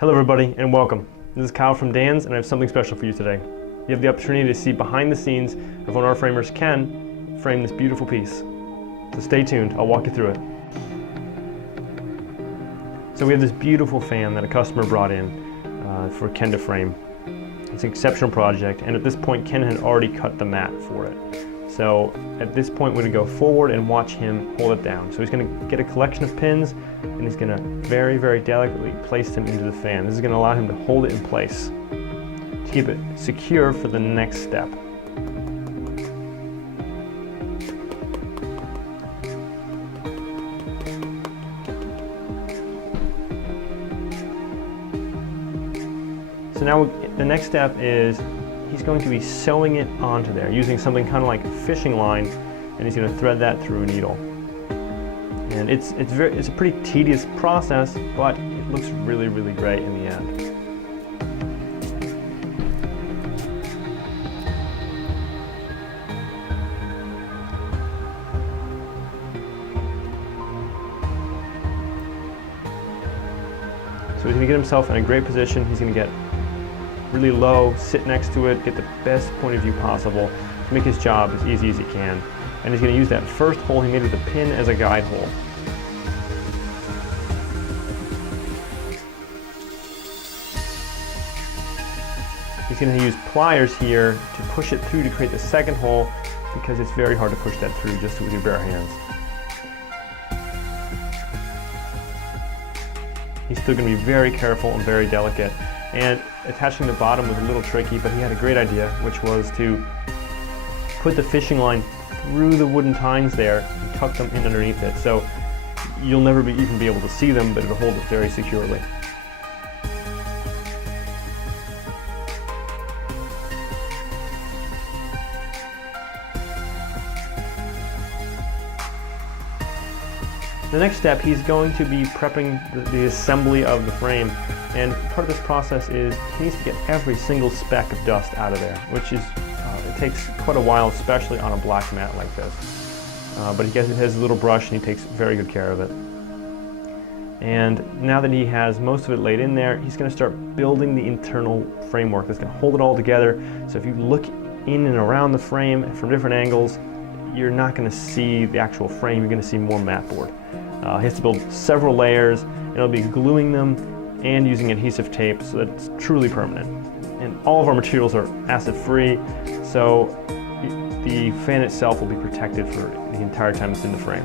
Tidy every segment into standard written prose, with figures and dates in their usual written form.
Hello everybody and welcome. This is Kyle from Dan's and I have something special for you today. You have the opportunity to see behind the scenes of one of our framers, Ken, frame this beautiful piece. So stay tuned, I'll walk you through it. So we have this beautiful fan that a customer brought in for Ken to frame. It's an exceptional project, and at this point Ken had already cut the mat for it. So at this point we're going to go forward and watch him hold it down. So he's going to get a collection of pins and he's going to very, very delicately place them into the fan. This is going to allow him to hold it in place to keep it secure for the next step. So now the next step is he's going to be sewing it onto there using something kind of like a fishing line, and he's going to thread that through a needle. And it's a pretty tedious process, but it looks really, really great in the end. So he's going to get himself in a great position. He's going to get really low, sit next to it, get the best point of view possible to make his job as easy as he can. And he's going to use that first hole he made with the pin as a guide hole. He's going to use pliers here to push it through to create the second hole, because it's very hard to push that through just with your bare hands. He's still going to be very careful and very delicate. And attaching the bottom was a little tricky, but he had a great idea, which was to put the fishing line through the wooden tines there and tuck them in underneath it. So you'll never even be able to see them, but it'll hold it very securely. The next step, he's going to be prepping the assembly of the frame, and part of this process is he needs to get every single speck of dust out of there, which is, it takes quite a while, especially on a black mat like this. But he has his little brush and he takes very good care of it. And now that he has most of it laid in there, he's going to start building the internal framework that's going to hold it all together. So if you look in and around the frame from different angles, you're not going to see the actual frame, you're going to see more mat board. He has to build several layers, and he'll be gluing them and using adhesive tape so that it's truly permanent. And all of our materials are acid-free, so the fan itself will be protected for the entire time it's in the frame.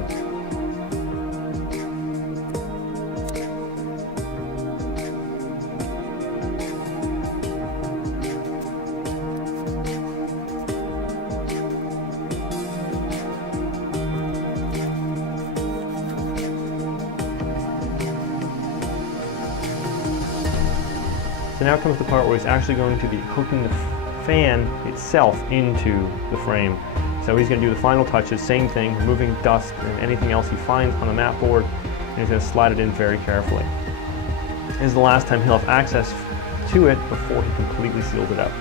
So now comes the part where he's actually going to be hooking the fan itself into the frame. So he's going to do the final touches, same thing, removing dust and anything else he finds on the mat board, and he's going to slide it in very carefully. This is the last time he'll have access to it before he completely seals it up.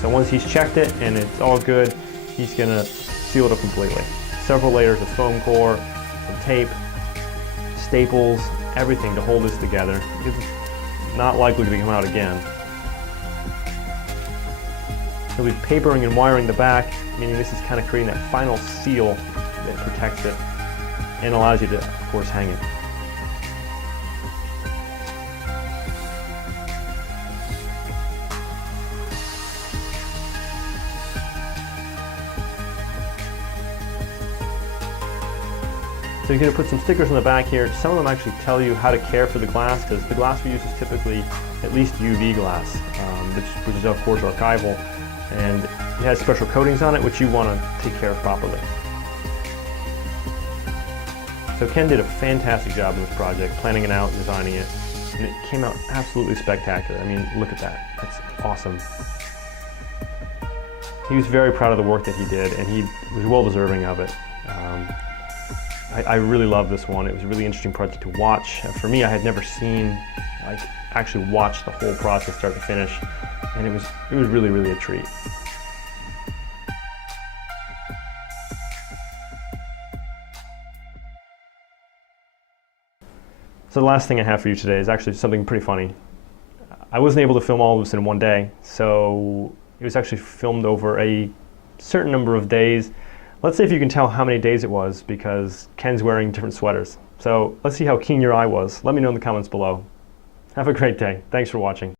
So once he's checked it and it's all good, he's going to seal it up completely. Several layers of foam core, some tape, staples, everything to hold this together, because it's not likely to come out again. He'll be papering and wiring the back, meaning this is kind of creating that final seal that protects it and allows you to, of course, hang it. So you're going to put some stickers on the back here. Some of them actually tell you how to care for the glass, because the glass we use is typically at least UV glass, which is of course archival, and it has special coatings on it which you want to take care of properly. So Ken did a fantastic job in this project, planning it out, designing it, and it came out absolutely spectacular. I mean, look at that. That's awesome. He was very proud of the work that he did, and he was well deserving of it. I really love this one. It was a really interesting project to watch. For me, I had never seen, actually watch the whole process start to finish, and it was really, really a treat. So the last thing I have for you today is actually something pretty funny. I wasn't able to film all of this in one day, so it was actually filmed over a certain number of days. Let's see if you can tell how many days it was, because Ken's wearing different sweaters. So let's see how keen your eye was. Let me know in the comments below. Have a great day. Thanks for watching.